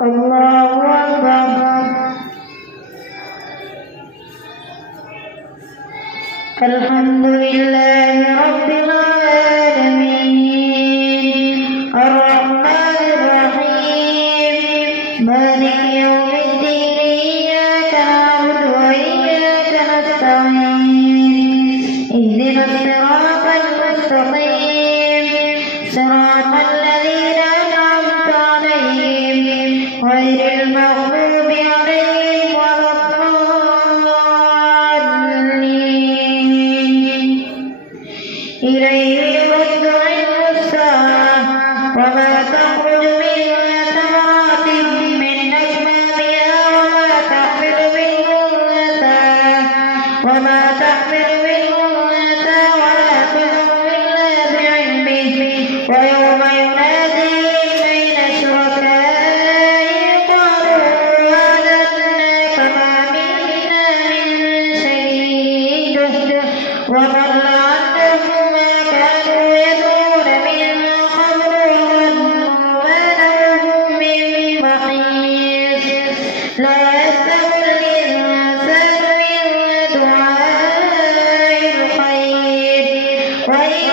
الله أكبر. الحمد لله رب العالمين الرحمن الرحيم مالك يوم الدين إياك نعبد وإياك نستعين اهدنا الصراط المستقيم صراط الذين أنعمت عليهم غير المغضوب عليهم ولا الضالين. إليه يرد علم الساعة وما تخرج من ثمرات من أكمامها وما تحمل من أنثى ولا تضع إلا بعلمه ويوم يناديهم بين شركائهم قالوا آذناك ما منا من شهيد وضل عنهم ما كانوا يدعون من قبل وظنوا ما لهم من محيص. لا يستوي الإنسان من دعاء الخير وإن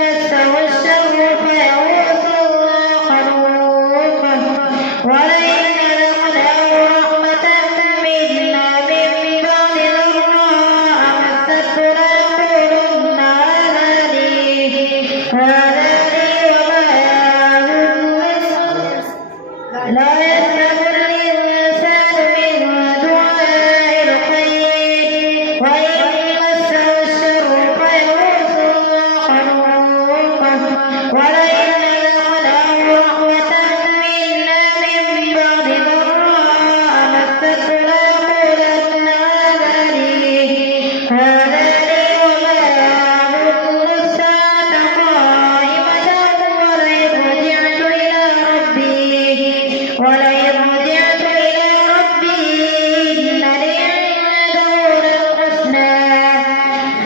مسه الشر فيئوس قنوط ولئن أذقناه رحمة منا من بعد ضراء مسته ليقولن هذا لي وما لا يستوي الإنسان من دعاء الخير وإن مسه الشر فيئوس قنوط ولئن أذقناه رحمة منا من بعد ضراء مسته ليقولن هذا لي وما أظن الساعة قائمة ولئن رجعت إلى ربي إن لي عنده للحسنى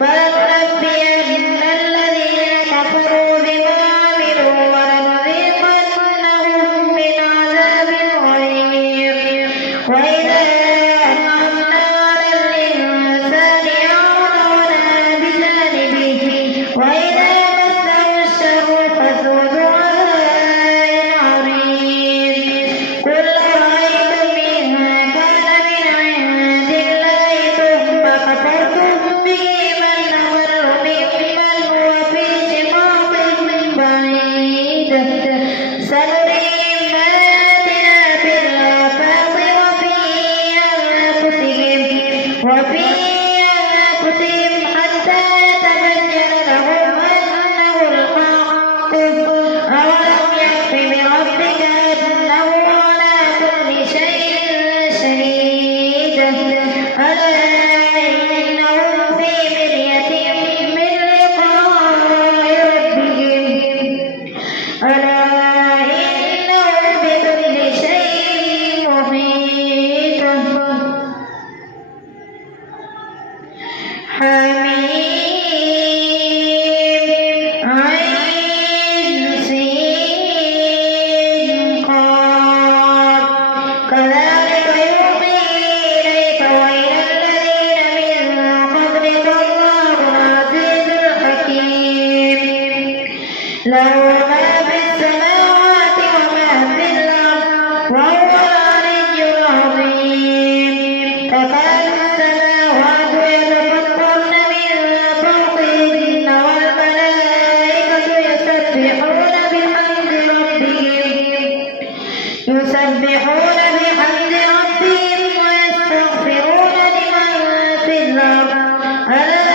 فلننبئن الذين كفروا بما عملوا ولنذيقنهم من عذاب غليظ. وإذا أنعمنا على الإنسان أعرض ونأى بجانبه وإذا مسه الشر فذو دعاء عريض. قل أرأيتم إن كان من عند الله ثم كفرتم به من أضل ممن هو في شقاق بعيد. سنريهم آياتنا في الآفاق وفي أنفسهم حتى يتبين لهم أنه الحق. أولم يكف بربك أنه على كل شيء شهيد. ألا إنهم في مرية من لقاء ربهم ألا إنه بكل شيء محيط. حميم عين سين قاف كذلك يوحي إليك وإلى الذين من قبلك الله العزيز الحكيم. له ما في السماوات وما في الأرض وهو العلي العظيم. تكاد السماوات يتفطرن من فوقهن والملائكة يسبحون بحمد ربهم ويستغفرون لمن في الأرض ألا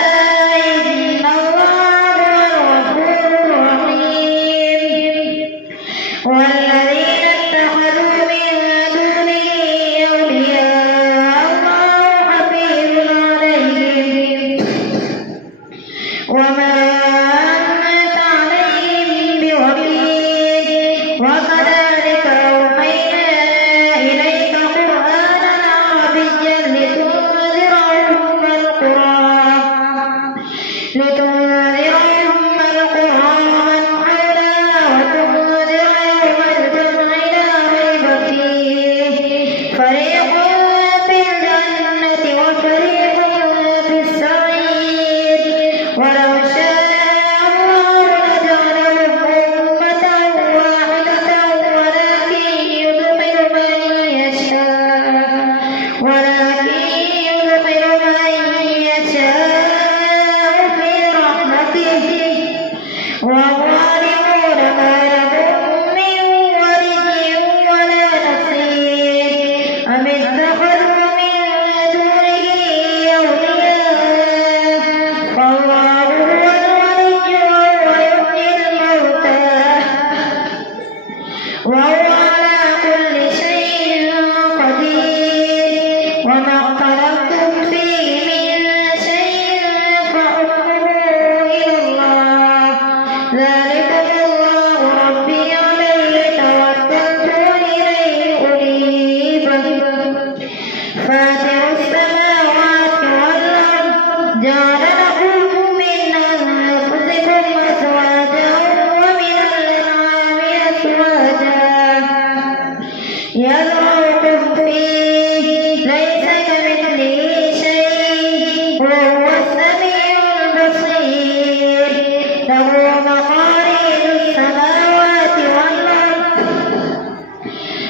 إن الله هو الغفور الرحيم. والذين اتخذوا من دونه أولياء الله حفيظ عليهم وما أنت عليهم بوكيل. وكذلك أوحينا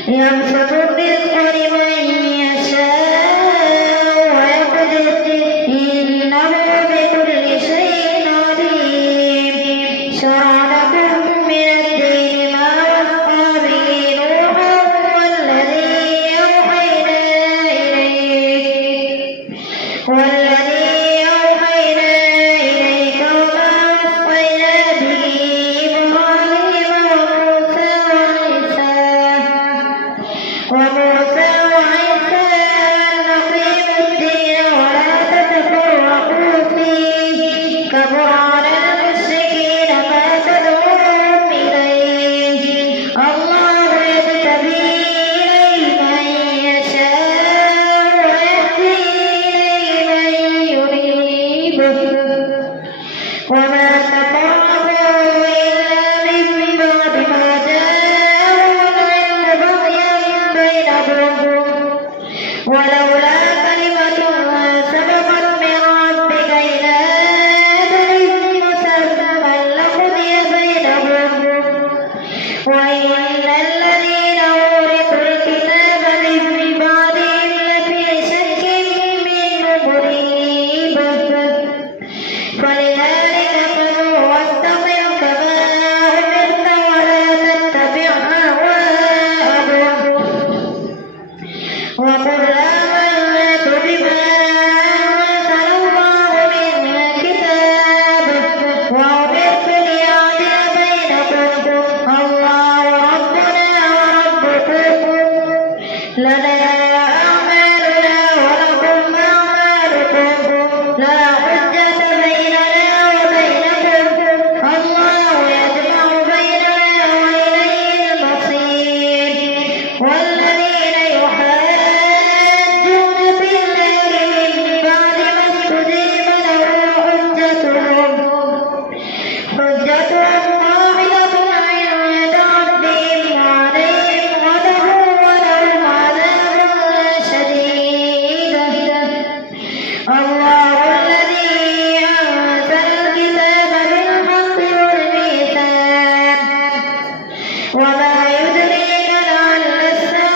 يبسط الرزق لمن يشاء ويقدر إنه بكل شيء عليم شرع لكم من الدين ما وصى به نوحا والذي أوحينا إليك وما وصينا به إبراهيم وموسى وعيسى أن أقيموا الدين ولا تتفرقوا فيه كبر على المشركين ما تدعوهم إليه الله يجتبي إليه من يشاء ويهدي إليه من ينيب وما تفرقوا إلا من بعد ما جاءهم العلم بغيا بينهم ولولا كلمة سبقت من ربك إلى أجل مسمى لقضي بينهم وإن الذين أورثوا الكتاب من بعدهم لفي شك منه مريب فلذلك فادع واستقم كما أمرت ولا تتبع أهواءهم وقل آمنت بما أنزل الله من كتاب وأمرت لأعدل بينكم الله ربنا وربكم لنا أعمالنا ولكم أعمالكم لا حجة بيننا وبينكم الله يجمع بيننا وإليه المصير والذين يحاجون في الله من بعد ما استجيب له حجتهم واحدة عند ربهم وعليهم غضب ولهم عذاب شديد الله الذي أنزل الكتاب بالحق والميزان وما يدريك لعل الساعة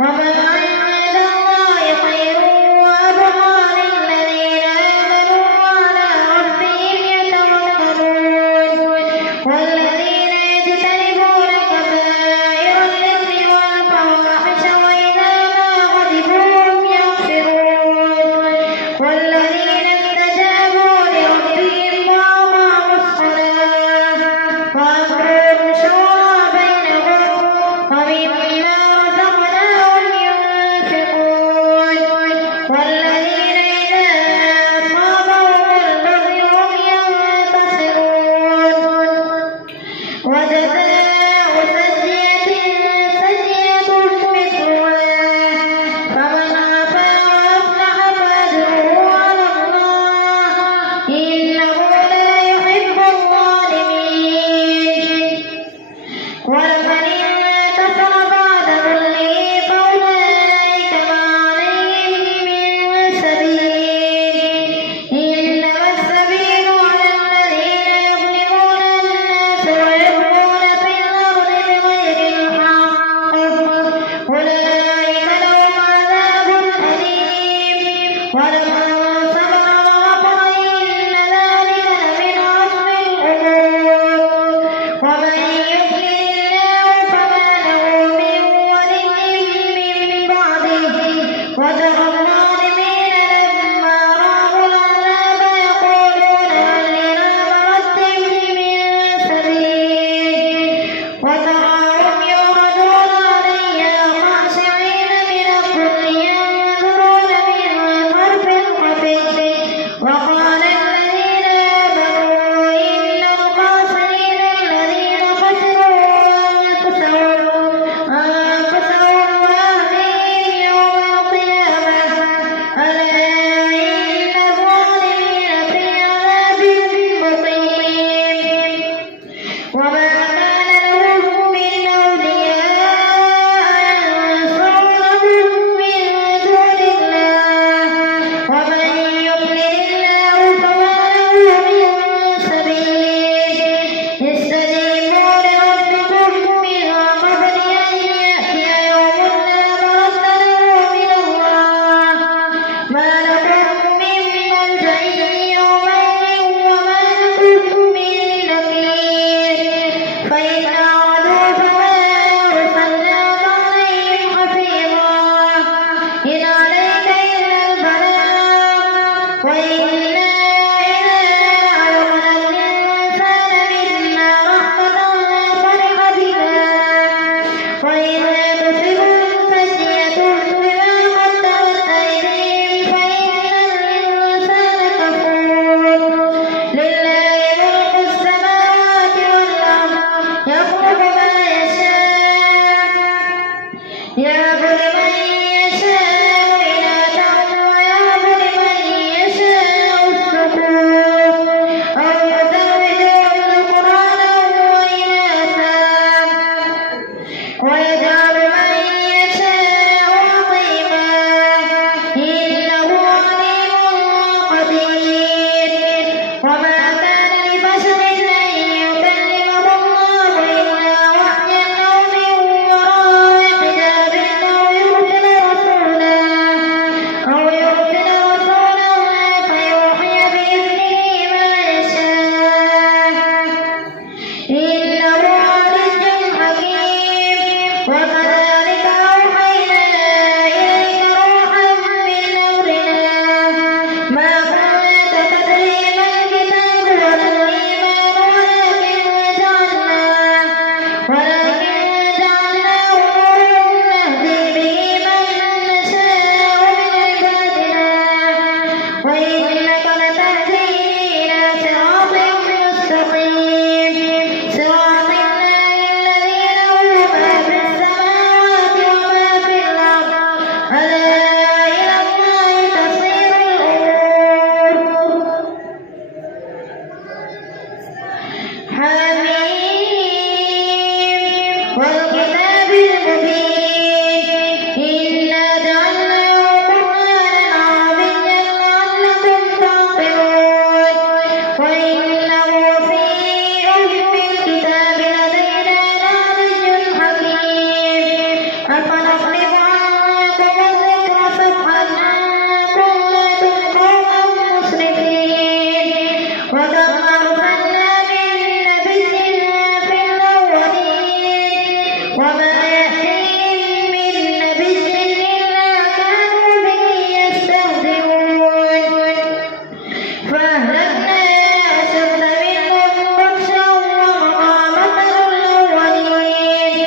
وما عند الله خير وأبقى للذين آمنوا وعلى ربهم يتوكلون حميم والكتاب المبين إنا جعلناه قرآنا عربيا لعلكم تعقلون وإنه في أم الكتاب لدينا لعلي حكيم أفنضرب عنكم الذكر صفحا أن كنتم قوما مسرفين وكم أرسلنا من نبي في الأولين وما يأتيهم من نبي إلا كانوا به يستهزئون فأهلكنا أشد منهم بطشا ومضى مثل الأولين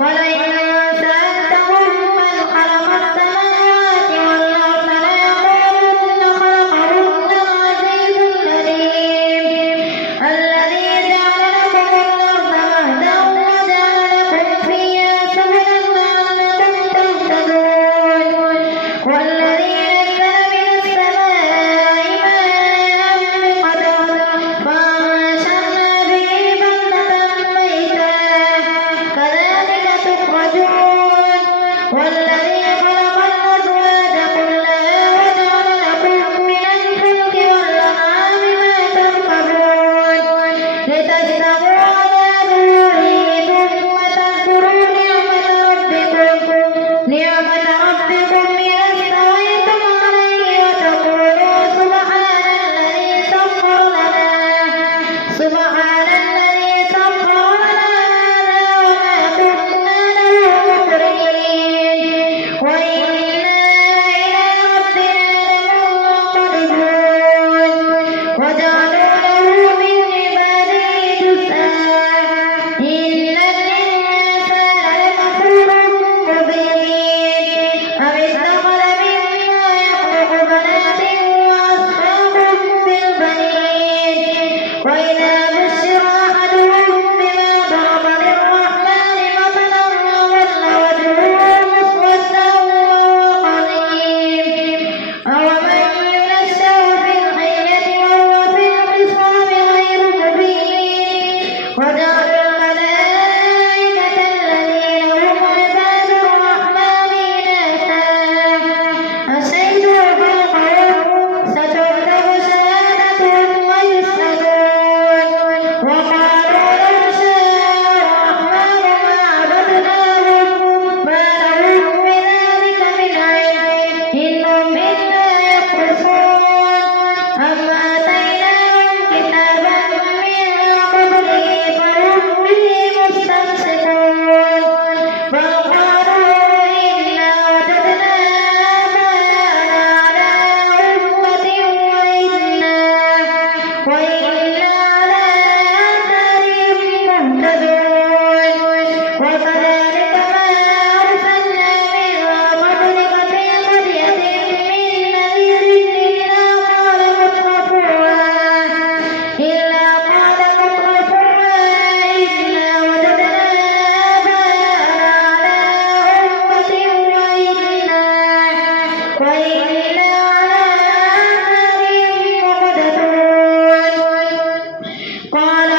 ولئن سألتهم من خلق السماوات والأرض ليقولن خلقهن العزيز العليم الذي جعل لكم الأرض مهدا وجعل لكم فيها سبلا لعلكم تهتدون والذي نزل من السماء ماء بقدر فأنشأنا به بلدة ميتا كذلك تخرجون والذي خلق الأزواج كلها وجعل لكم من الفلك والأنعام ما تركبون لتستووا على ظهوره ثم تذكروا نعمة ربكم إذا استويتم عليه وتقولوا سبحان الذي سخر لنا هذا وما كنا له مقرنين وإنا إلى ربنا لمنقلبون وجعلوا له من عباده جزءا إن الإنسان لكفور مبين أم اتخذ مما يخلق بنات وأصفاكم بالبنين وإذا بشر أحدهم بما ضرب للرحمن مثلا ظل وجهه مسودا وهو قديم أومن ينشأ في الحية وهو في الخصام غير مبين وجعلوا الملائكة الذين هم عباد الرحمن إناثا أشهدوا خلقهم ستكتب شهادتهم ويسألون وقالوا لو شاء الرحمن ما عبدناهم ما لهم بذلك من علم إن هم إلا يخرصون أم آتيناهم كتابا من قبله فهم به مستمسكون بل قالوا إنا وجدنا آباءنا على أمة وإنا على آثارهم مهتدون وكذلك ما أرسلنا من قبلك في قرية من نذير إلا قال مترفوها إنا وجدنا آباءنا على أمة وإنا على آثارهم مقتدون قال